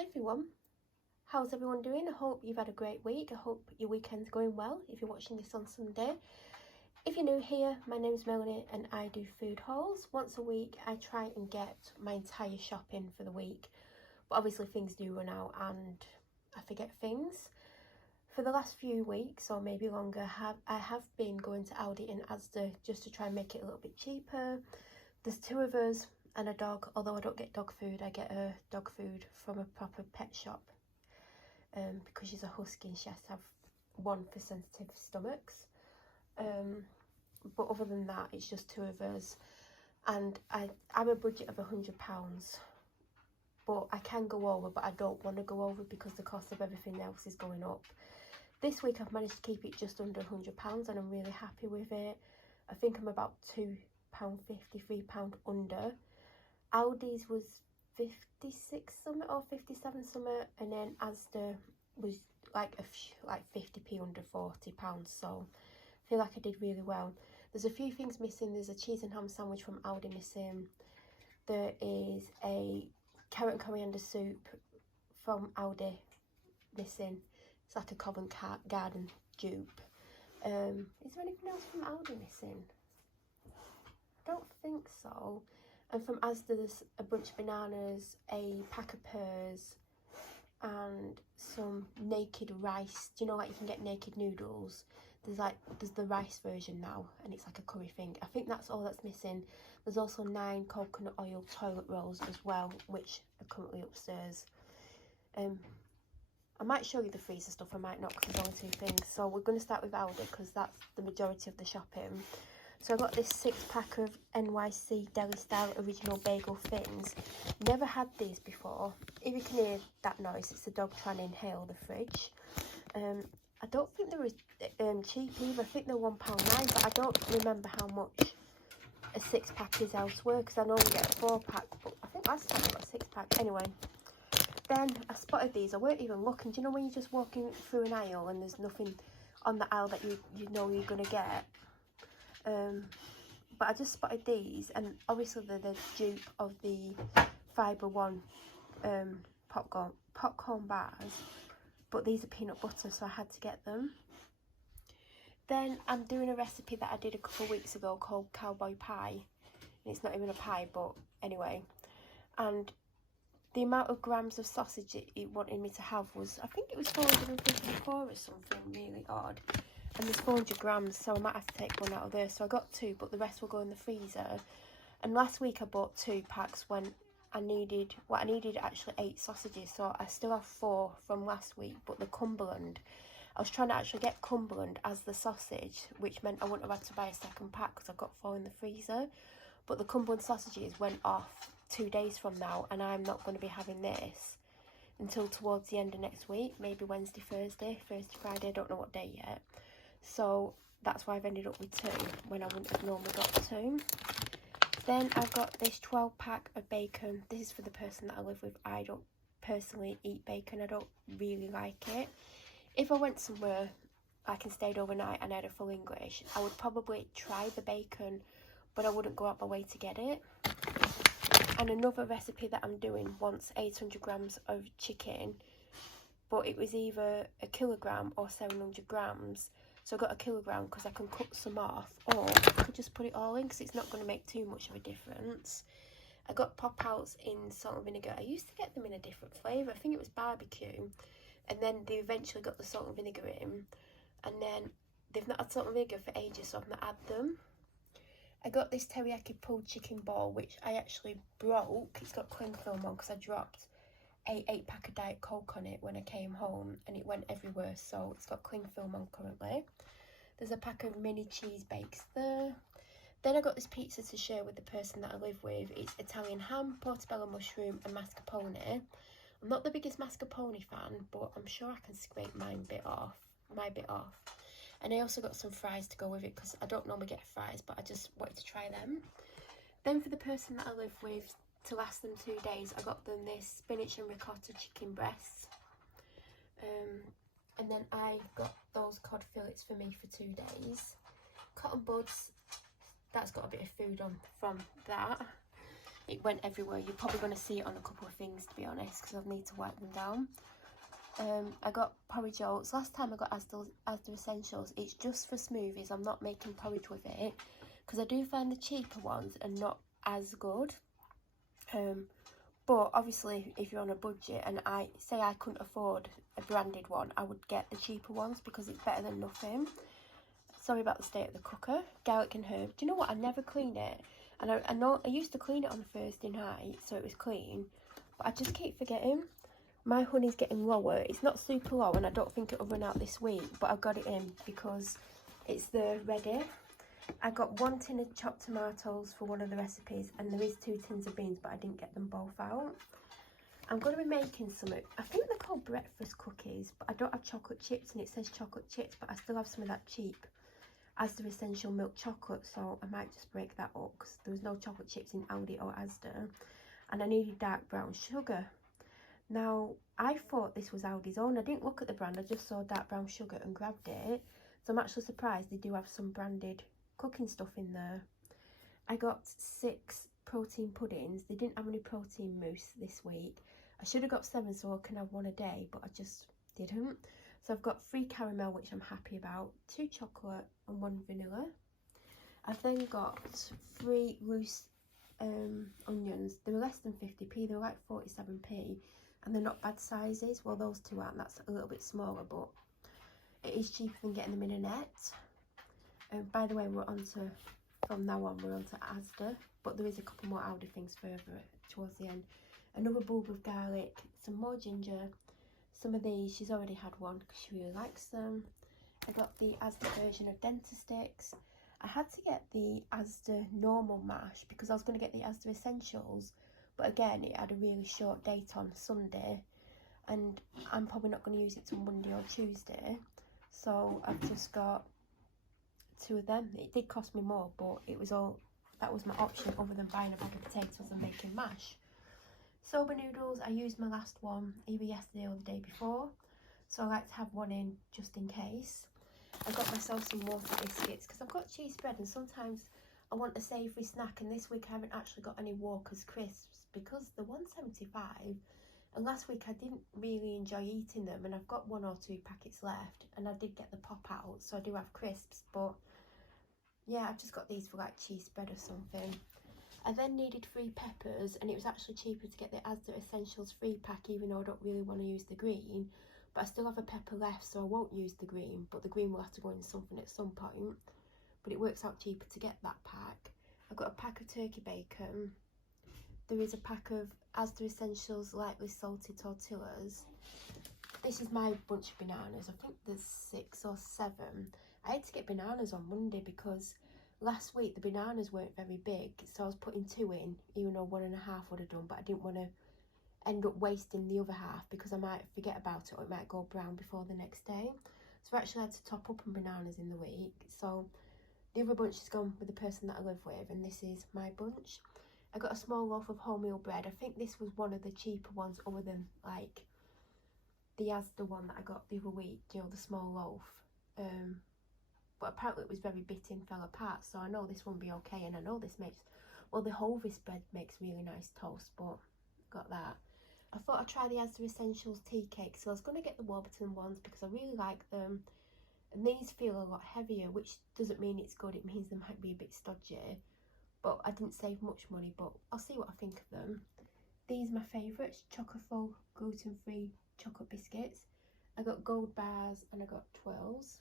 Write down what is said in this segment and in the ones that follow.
Hi everyone, how's everyone doing? I hope you've had a great week. I hope your weekend's going well if you're watching this on Sunday. If you're new here, my name's Melanie and I do food hauls. Once a week I try and get my entire shopping for the week, but obviously things do run out and I forget things. For the last few weeks or maybe longer, I have been going to Aldi and Asda just to try and make it a little bit cheaper. There's two of us and a dog, although I don't get dog food. I get dog food from a proper pet shop because she's a husky and she has to have one for sensitive stomachs. But other than that, it's just two of us, and I have a budget of £100, but I can go over, but I don't want to go over because the cost of everything else is going up. This week I've managed to keep it just under £100 and I'm really happy with it. I think I'm about £2.50, £3 under. Aldi's was 56 something or 57 something, and then Asda was like 50p under £40, so I feel like I did really well. There's a few things missing. There's a cheese and ham sandwich from Aldi missing. There is a carrot and coriander soup from Aldi missing. It's like a Covent Garden dupe. Is there anything else from Aldi missing? I don't think so. And from Asda there's a bunch of bananas, a pack of pears, and some naked rice. Do you know, like you can get naked noodles? There's the rice version now, and it's like a curry thing. I think that's all that's missing. There's also 9 coconut oil toilet rolls as well, which are currently upstairs. I might show you the freezer stuff, I might not, because there's only 2 things. So we're going to start with Aldi because that's the majority of the shopping. So I got this 6-pack of NYC deli style original bagel thins. Never had these before. If you can hear that noise, it's the dog trying to inhale the fridge. I don't think they were cheap either. I think they're £1.9, but I don't remember how much a 6-pack is elsewhere because I normally get a 4-pack, but I think last time I got a 6-pack. Anyway, then I spotted these. I weren't even looking. Do you know when you're just walking through an aisle and there's nothing on the aisle that you know you're going to get? But I just spotted these, and obviously they're the dupe of the Fibre One popcorn bars, but these are peanut butter, so I had to get them. Then I'm doing a recipe that I did a couple of weeks ago called cowboy pie, and it's not even a pie, but anyway. And the amount of grams of sausage it wanted me to have was, I think it was 454 or something really odd. And there's 400 grams, so I might have to take one out of there. So I got 2, but the rest will go in the freezer. And last week I bought 2 packs when I needed actually 8 sausages. So I still have 4 from last week, but the Cumberland, I was trying to actually get Cumberland as the sausage, which meant I wouldn't have had to buy a second pack because I've got 4 in the freezer. But the Cumberland sausages went off 2 days from now, and I'm not going to be having this until towards the end of next week, maybe Wednesday, Thursday, Friday, I don't know what day yet. So that's why I've ended up with 2 when I wouldn't have normally got 2. Then I've got this 12-pack of bacon. This is for the person that I live with. I don't personally eat bacon. I don't really like it. If I went somewhere, like and stayed overnight and I had a full English, I would probably try the bacon, but I wouldn't go out my way to get it. And another recipe that I'm doing wants 800 grams of chicken, but it was either a kilogram or 700 grams. So I got a kilogram because I can cut some off, or I could just put it all in because it's not going to make too much of a difference. I got pop-outs in salt and vinegar. I used to get them in a different flavour. I think it was barbecue. And then they eventually got the salt and vinegar in. And then they've not had salt and vinegar for ages, so I've not had them. I got this teriyaki pulled chicken ball, which I actually broke. It's got cling film on because I dropped a 8-pack of Diet Coke on it when I came home and it went everywhere, so it's got cling film on currently. There's a pack of mini cheese bakes there. Then I got this pizza to share with the person that I live with. It's Italian ham, portobello mushroom and mascarpone. I'm not the biggest mascarpone fan, but I'm sure I can scrape my bit off. And I also got some fries to go with it because I don't normally get fries, but I just wanted to try them. Then for the person that I live with, to last them 2 days, I got them this spinach and ricotta chicken breasts. And then I got those cod fillets for me for 2 days. Cotton buds, that's got a bit of food on from that. it went everywhere. You're probably going to see it on a couple of things, to be honest, because I need to wipe them down. I got porridge oats. Last time I got Asda Essentials. It's just for smoothies. I'm not making porridge with it because I do find the cheaper ones are not as good. But obviously, if you're on a budget and I couldn't afford a branded one, I would get the cheaper ones because it's better than nothing. Sorry about the state of the cooker. Garlic and herb. Do you know what? I never clean it. And I know I used to clean it on Thursday night, so it was clean. But I just keep forgetting. My honey's getting lower. It's not super low, and I don't think it'll run out this week. But I've got it in because it's there ready. I got 1 tin of chopped tomatoes for one of the recipes, and there is 2 tins of beans, but I didn't get them both out. I'm going to be making some, I think they're called breakfast cookies, but I don't have chocolate chips, and it says chocolate chips, but I still have some of that cheap Asda Essential milk chocolate, so I might just break that up because there was no chocolate chips in Aldi or Asda, and I needed dark brown sugar. Now, I thought this was Aldi's own. I didn't look at the brand, I just saw dark brown sugar and grabbed it, so I'm actually surprised they do have some branded cooking stuff in there. I got 6 protein puddings. They didn't have any protein mousse this week. I should have got 7 so I can have 1 a day, but I just didn't. So I've got 3 caramel, which I'm happy about, 2 chocolate and 1 vanilla. I've then got 3 loose onions. They were less than 50p, they were like 47p, and they're not bad sizes. Well, those 2 aren't, that's a little bit smaller, but it is cheaper than getting them in a net. By the way, from now on, we're on to Asda, but there is a couple more Aldi things further towards the end. Another bulb of garlic, some more ginger, some of these, she's already had one because she really likes them. I got the Asda version of Dentastix. I had to get the Asda normal mash because I was going to get the Asda Essentials, but again, it had a really short date on Sunday, and I'm probably not going to use it till Monday or Tuesday, so I've just got 2 of them. It did cost me more, but that was my option other than buying a bag of potatoes and making mash. Soba noodles, I used my last one either yesterday or the day before, so I like to have one in just in case. I got myself some water biscuits because I've got cheese spread and sometimes I want a savoury snack, and this week I haven't actually got any Walker's crisps because they're £1.75, and last week I didn't really enjoy eating them, and I've got 1 or 2 packets left, and I did get the pop out, so I do have crisps, but yeah, I've just got these for like cheese spread or something. I then needed 3 peppers, and it was actually cheaper to get the Asda Essentials 3 pack, even though I don't really want to use the green, but I still have a pepper left, so I won't use the green, but the green will have to go in something at some point, but it works out cheaper to get that pack. I've got a pack of turkey bacon. There is a pack of Asda Essentials lightly salted tortillas. This is my bunch of bananas. I think there's 6 or 7. I had to get bananas on Monday because last week the bananas weren't very big, so I was putting 2 in, even though 1.5 would have done, but I didn't want to end up wasting the other half because I might forget about it or it might go brown before the next day. So I actually had to top up on bananas in the week. So the other bunch has gone with the person that I live with, and this is my bunch. I got a small loaf of wholemeal bread. I think this was one of the cheaper ones other than like the Asda one that I got the other week, you know, the small loaf. But apparently it was very bitter and fell apart, so I know this won't be okay, and I know this makes, well, the Hovis bread makes really nice toast, but got that. I thought I'd try the Asda Essentials tea cake, so I was going to get the Warburton ones because I really like them, and these feel a lot heavier, which doesn't mean it's good, it means they might be a bit stodgy, but I didn't save much money, but I'll see what I think of them. These are my favourites, Chocofull gluten-free chocolate biscuits. I got gold bars and I got twirls.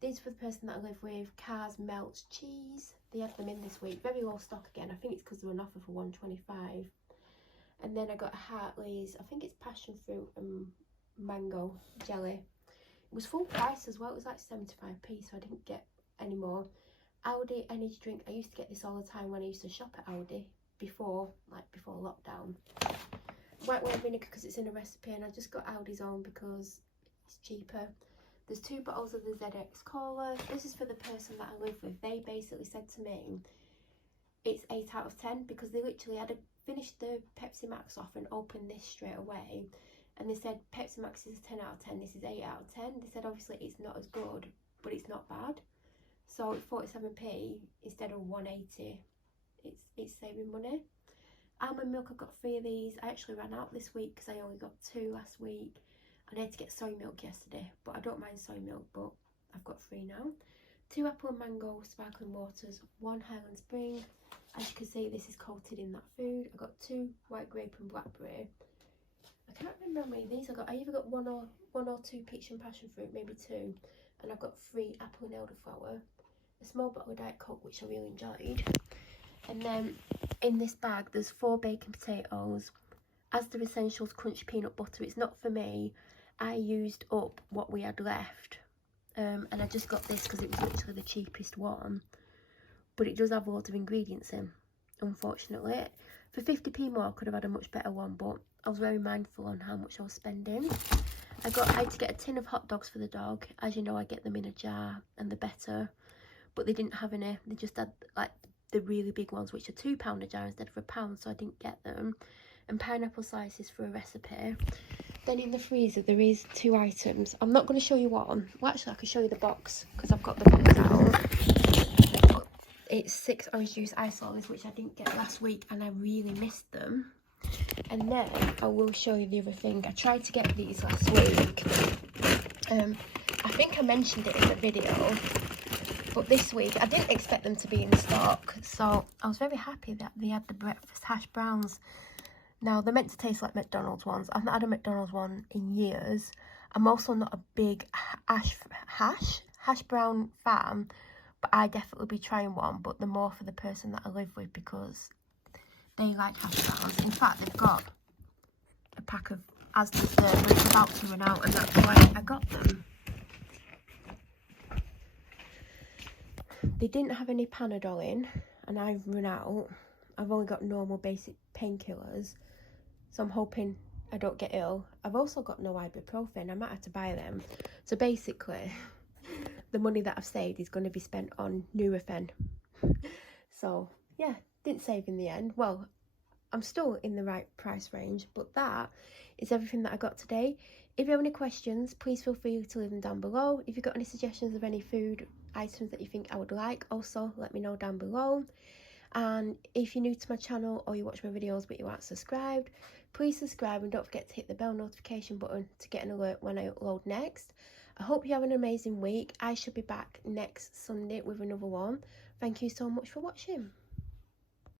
These for the person that I live with, Cars Melts Cheese. They had them in this week, very low stock again. I think it's because they were on offer for £1.25. And then I got Hartley's, I think it's passion fruit and mango jelly. It was full price as well, it was like 75p, so I didn't get any more. Aldi energy drink, I used to get this all the time when I used to shop at Aldi before lockdown. White wine vinegar because it's in a recipe, and I just got Aldi's own because it's cheaper. There's 2 bottles of the ZX Cola. This is for the person that I live with. They basically said to me, it's 8 out of 10 because they literally had finished the Pepsi Max off and opened this straight away. And they said Pepsi Max is a 10 out of 10, this is 8 out of 10. They said obviously it's not as good, but it's not bad. So 47p instead of 180, it's saving money. Almond milk, I got 3 of these. I actually ran out this week because I only got 2 last week. And I had to get soy milk yesterday, but I don't mind soy milk, but I've got 3 now. 2 apple and mango sparkling waters, 1 Highland Spring. As you can see, this is coated in that food. I got 2 white grape and blackberry. I can't remember how many of these I got. I either got one or 2 peach and passion fruit, maybe 2. And I've got 3 apple and elderflower. A small bottle of Diet Coke, which I really enjoyed. And then in this bag, there's 4 bacon potatoes. Asda Essentials crunchy peanut butter. It's not for me. I used up what we had left. And I just got this because it was literally the cheapest one. But it does have loads of ingredients in, unfortunately. For 50p more, I could have had a much better one, but I was very mindful on how much I was spending. I had to get a tin of hot dogs for the dog. As you know, I get them in a jar and they're better. But they didn't have any. They just had like the really big ones, which are £2 a jar instead of £1, so I didn't get them. And pineapple slices for a recipe. Then in the freezer there is 2 items. I'm not going to show you one. Well, actually I can show you the box because I've got the box out. It's 6 orange juice ice lollies, which I didn't get last week and I really missed them. And then I will show you the other thing. I tried to get these last week. I think I mentioned it in the video, but this week I didn't expect them to be in stock, so I was very happy that they had the breakfast hash browns. Now, they're meant to taste like McDonald's ones. I've not had a McDonald's one in years. I'm also not a big hash brown fan, but I definitely be trying one, but they're more for the person that I live with because they like hash browns. In fact, they've got a pack of Asda's there, but it's about to run out, and that's why I got them. They didn't have any Panadol in, and I've run out. I've only got normal basic painkillers, so I'm hoping I don't get ill. I've also got no ibuprofen. I might have to buy them. So basically, the money that I've saved is going to be spent on Nurofen. So yeah, didn't save in the end. Well, I'm still in the right price range, but that is everything that I got today. If you have any questions, please feel free to leave them down below. If you've got any suggestions of any food items that you think I would like, also let me know down below. And if you're new to my channel or you watch my videos but you aren't subscribed, please subscribe and don't forget to hit the bell notification button to get an alert when I upload next. I hope you have an amazing week. I should be back next Sunday with another one. Thank you so much for watching.